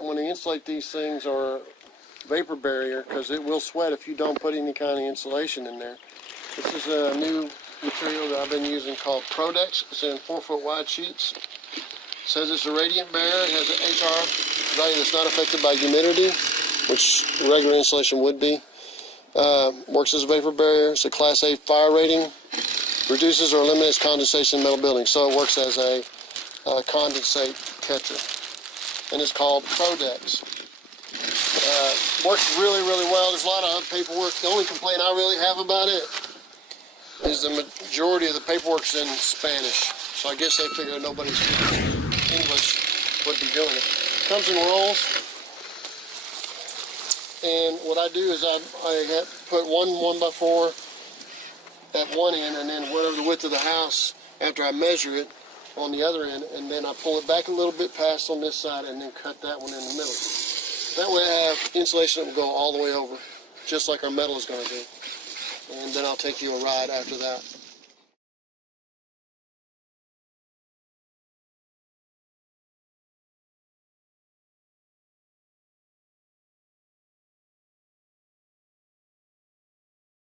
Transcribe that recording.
When you insulate these things, or vapor barrier, because it will sweat if you don't put any kind of insulation in there. This is a new material that I've been using called Prodex. It's in 4-foot wide sheets. It says it's a radiant barrier. It has an HR value that's not affected by humidity, which regular insulation would be. Works as a vapor barrier. It's a Class A fire rating. Reduces or eliminates condensation in metal buildings. So it works as a condensate catcher. And it's called Prodex. Works really, really well. There's a lot of other paperwork. The only complaint I really have about it is the majority of the paperwork's in Spanish. So I guess they figured nobody speaking English would be doing it. It comes in rolls. And what I do is I put one 1x4 at one end, and then whatever the width of the house after I measure it on the other end, and then I pull it back a little bit past on this side and then cut that one in the middle. That way I have insulation that will go all the way over, just like our metal is going to do. And then I'll take you a ride after that.